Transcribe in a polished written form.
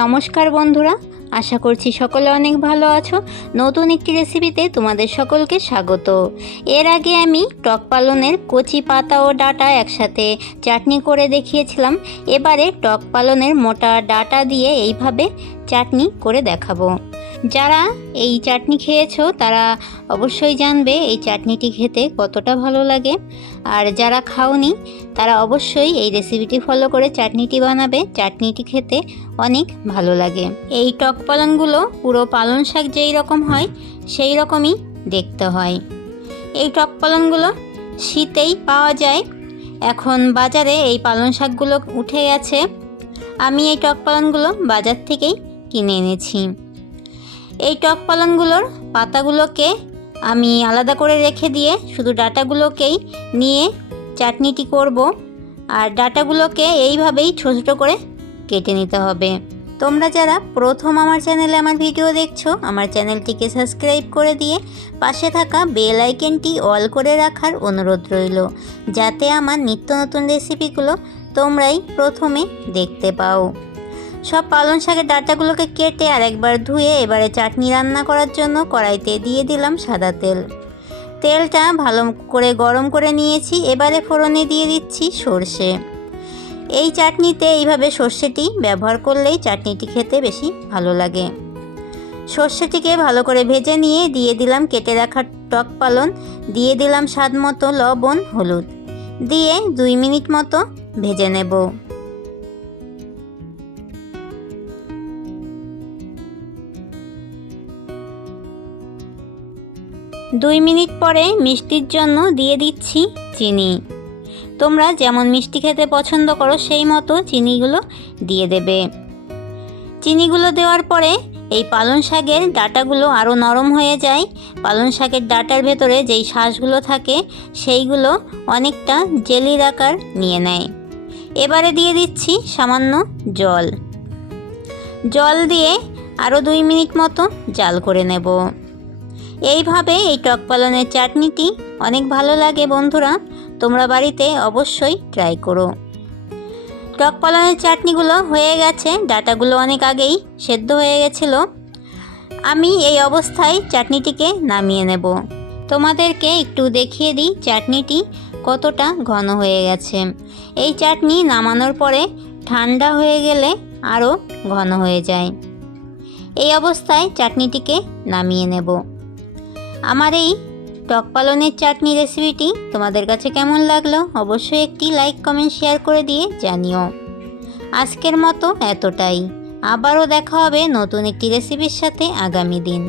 নমস্কার বন্ধুরা, আশা করছি সকলে অনেক ভালো আছো। নতুন একটি রেসিপিতে তোমাদের সকলকে স্বাগত। এর আগে আমি টক পালনের কচি পাতা ও ডাঁটা একসাথে চাটনি করে দেখিয়েছিলাম। এবারে টক পালনের মোটা ডাঁটা দিয়ে এইভাবে চাটনি করে দেখাবো। যারা এই চাটনি খেয়েছো তারা অবশ্যই জানবে এই চাটনিটি খেতে কতটা ভালো লাগে। আর যারা খাওনি তারা অবশ্যই এই রেসিপিটি ফলো করে চাটনিটি বানাবে। চাটনিটি খেতে অনেক ভালো লাগে। এই টক পালনগুলো পুরো পালন শাক যেই রকম হয় সেই রকমই দেখতে হয়। এই টক পালনগুলো শীতেই পাওয়া যায়। এখন বাজারে এই পালন শাকগুলো উঠে গেছে। আমি এই টক পালনগুলো বাজার থেকেই কিনে এনেছি। এই টক পালনগুলোর পাতাগুলোকে আমি আলাদা করে রেখে দিয়ে শুধু ডাঁটাগুলোকেই নিয়ে চাটনিটি করব। আর ডাঁটাগুলোকে এইভাবেই ছোটো ছোটো করে কেটে নিতে হবে। তোমরা যারা প্রথম আমার চ্যানেলে আমার ভিডিও দেখছো, আমার চ্যানেলটিকে সাবস্ক্রাইব করে দিয়ে পাশে থাকা বেল আইকনটি অল করে রাখার অনুরোধ রইল, যাতে আমার নিত্য নতুন রেসিপিগুলো তোমরাই প্রথমে দেখতে পাও। সব পালং শাকের ডাঁটাগুলোকে কেটে আর একবার ধুয়ে এবারে চাটনি রান্না করার জন্য কড়াইতে দিয়ে দিলাম সাদা তেল। তেলটা ভালো করে গরম করে নিয়েছি। এবারে ফোড়নে দিয়ে দিচ্ছি সর্ষে। এই চাটনিতে এইভাবে সর্ষেটি ব্যবহার করলেই চাটনিটি খেতে বেশি ভালো লাগে। সর্ষেটিকে ভালো করে ভেজে নিয়ে দিয়ে দিলাম কেটে রাখা টক পালন, দিয়ে দিলাম স্বাদ মতো লবণ, হলুদ দিয়ে 2 মিনিট মতো ভেজে নেব। দুই মিনিট পরে মিষ্টির জন্য দিয়ে দিচ্ছি চিনি। তোমরা যেমন মিষ্টি খেতে পছন্দ করো সেই মতো চিনিগুলো দিয়ে দেবে। চিনিগুলো দেওয়ার পরে এই পালং শাকের ডাঁটাগুলো আরও নরম হয়ে যায়। পালং শাকের ডাঁটার ভেতরে যেই শাঁসগুলো থাকে সেইগুলো অনেকটা জেলির আকার নিয়ে নেয়। এবারে দিয়ে দিচ্ছি সামান্য জল। জল দিয়ে আরও 2 মিনিট মতো জাল করে নেব। এইভাবে এই টক পালনের চাটনিটি অনেক ভালো লাগে বন্ধুরা, তোমরা বাড়িতে অবশ্যই ট্রাই করো। টক পালনের চাটনিগুলো হয়ে গেছে, ডাঁটাগুলো অনেক আগেই সেদ্ধ হয়ে গেছিলো। আমি এই অবস্থায় চাটনিটিকে নামিয়ে নেব। তোমাদেরকে একটু দেখিয়ে দিই চাটনিটি কতটা ঘন হয়ে গেছে। এই চাটনি নামানোর পরে ঠান্ডা হয়ে গেলে আরও ঘন হয়ে যায়। এই অবস্থায় চাটনিটিকে নামিয়ে নেব। আমার এই টক পালনের চাটনি রেসিপিটি তোমাদের কাছে কেমন লাগলো অবশ্যই একটি লাইক, কমেন্ট, শেয়ার করে দিয়ে জানিও। আজকের মতো এতটাই। আবারও দেখা হবে নতুন একটি রেসিপির সাথে আগামী দিন।